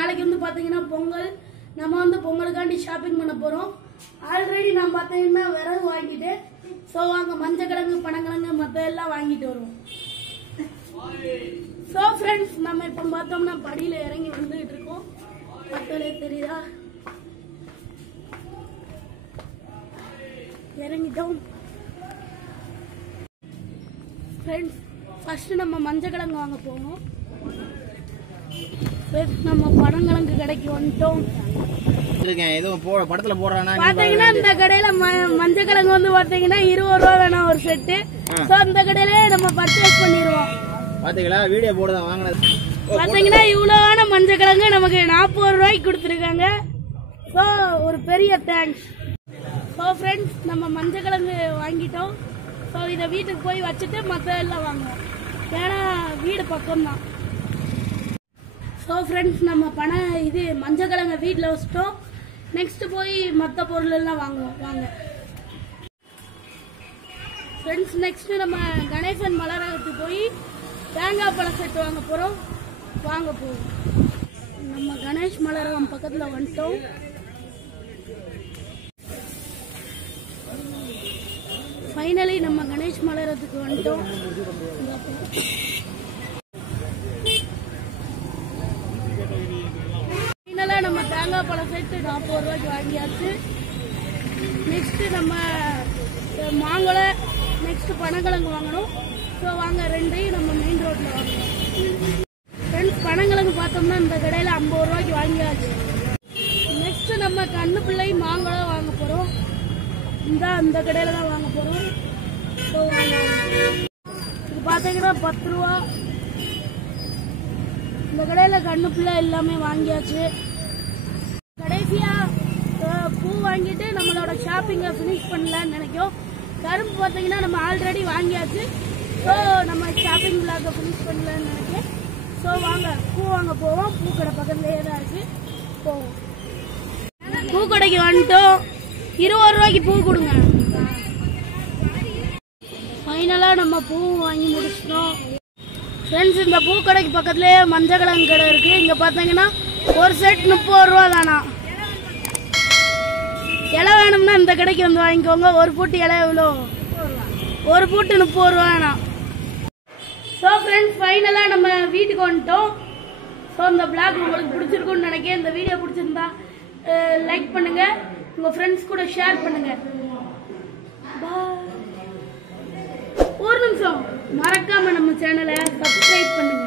நாளைக்கு வந்து பாத்தீங்கன்னா பொங்கல். நம்ம வந்து பொங்கலுக்காண்டி ஷாப்பிங் பண்ண போறோம். ஆல்ரெடி நான் பாத்தீங்கன்னா விறகு வாங்கிட்டு சோ வாங்க மஞ்சக்கிழங்கு பனங்கிழங்கு மத்த எல்லாம் வாங்கிட்டு வருவோம். சோ ஃப்ரெண்ட்ஸ் நம்ம இப்ப பார்த்தோம்னா படியில இறங்கி வந்துட்டு இருக்கோம். மக்களே தெரியுதா? இறங்கிட்டோம். ஃப்ரெண்ட்ஸ் ஃபர்ஸ்ட் நம்ம மஞ்சக்கிழங்கு வாங்க போவோம். நம்ம பனங்கிழங்கு கடைக்கு வந்துட்டோம். பாத்தீங்கன்னா இந்த கடையில மஞ்சக்கிழங்கு வந்து பாத்தீங்கன்னா 20 ரூபா வேணாம் ஒரு செட்டு. சோ இந்த கடையில நம்ம பர்ச்சேஸ் பண்ணிடுவோம். பாத்தீங்களா வீடியோ போடுதான் வாங்கினது. பாத்தீங்கன்னா இவ்வளவான மஞ்சக்கிழங்கு நமக்கு 40 ரூபாய்க்கு கொடுத்துருக்காங்க. சோ ஒரு பெரிய தேங்க்ஸ். சோ ஃப்ரெண்ட்ஸ் நம்ம மஞ்சக்கிழங்கு வாங்கிட்டோம். சோ இத வீட்டுக்கு போய் வச்சுட்டு மத்த எல்லாம் வாங்குவோம். ஏன்னா வீடு பக்கம் தான். சோ ஃப்ரெண்ட்ஸ் நம்ம மஞ்சக்கிழங்கு வீட்டுல வச்சுட்டோம். நெக்ஸ்ட் போய் மத்த பொருள் எல்லாம் வாங்குவோம் வாங்க. ஃப்ரெண்ட்ஸ் நெக்ஸ்ட் நம்ம கணேசன் மலரகத்துக்கு போய் தேங்காய் பழ செட்டு வாங்க போறோம். வாங்க போவோம். நம்ம கணேஷ் மலரகம் பக்கத்துல வந்துட்டோம். ஃபைனலி நம்ம கணேஷ் மலரத்துக்கு வந்துட்டோம். ஃபைனலா நம்ம தேங்காய் பழ செட்டு 40 ரூபாய்க்கு வாங்கியாச்சு. நெக்ஸ்ட் நம்ம மாங்கொலை நெக்ஸ்ட் பனங்கிழங்கு வாங்கணும். ஸோ வாங்க ரெண்டையும் நம்ம மெயின் ரோட்ல வாங்கணும். ஃப்ரெண்ட்ஸ் பனங்கிழங்கு பார்த்தோம்னா இந்த கடையில 50 ரூபாய்க்கு வாங்கியாச்சு. நெக்ஸ்ட் நம்ம கண்ணு பிள்ளை மாங்கொலை வாங்க போறோம். இந்த கடையில தான் வாங்க போறோம். ஸோ வாங்க. இது பாத்தீங்கன்னா 10 ரூபா. இந்த கடையில கண்ணு பிள்ளை எல்லாமே வாங்கியாச்சு. கடைசியா பூ வாங்கிட்டு நம்மளோட ஷாப்பிங்கை ஃபினிஷ் பண்ணலான்னு நினைக்கிறோம். கரும்பு பாத்தீங்கன்னா நம்ம ஆல்ரெடி வாங்கியாச்சு. ஸோ நம்ம ஷாப்பிங் பிளாக ஃபினிஷ் பண்ணலான்னு நினைக்கிறேன். ஸோ வாங்க பூ வாங்க போவோம். பூக்கடை பக்கத்துலேயே தான் இருக்கு. போவோம். பூக்கடைக்கு வந்துட்டோம். 20 ரூபாய்க்கு பூ கொடுங்க. ஃபைனலா நம்ம பூ வாங்கி முடிச்சிட்டோம். ஃப்ரெண்ட்ஸ் இந்த பூக்கடைக்கு பக்கத்துலேயே மஞ்சக்கிழங்கு கடை இருக்கு. இங்க பாத்தீங்கன்னா ஒரு செட் 30 ரூபா தானா. இலை வேணும்னா இந்த கடைக்கு வந்து வாங்கிக்கோங்க. ஒரு பூட்டு இலை எவ்வளோ? ஒரு பூட்டு 30 ரூபாண்ணா. ஸோ ஃப்ரெண்ட்ஸ் ஃபைனலா நம்ம வீட்டுக்கு வந்துட்டோம். ஸோ இந்த பிளாக் உங்களுக்கு பிடிச்சிருக்கும்னு நினைக்கிறேன். இந்த வீடியோ பிடிச்சிருந்தா லைக் பண்ணுங்க. உங்க ஃப்ரெண்ட்ஸ் கூட ஷேர் பண்ணுங்க. ஒரு நிமிஷம் மறக்காம நம்ம சேனலை சப்ஸ்கிரைப் பண்ணுங்க.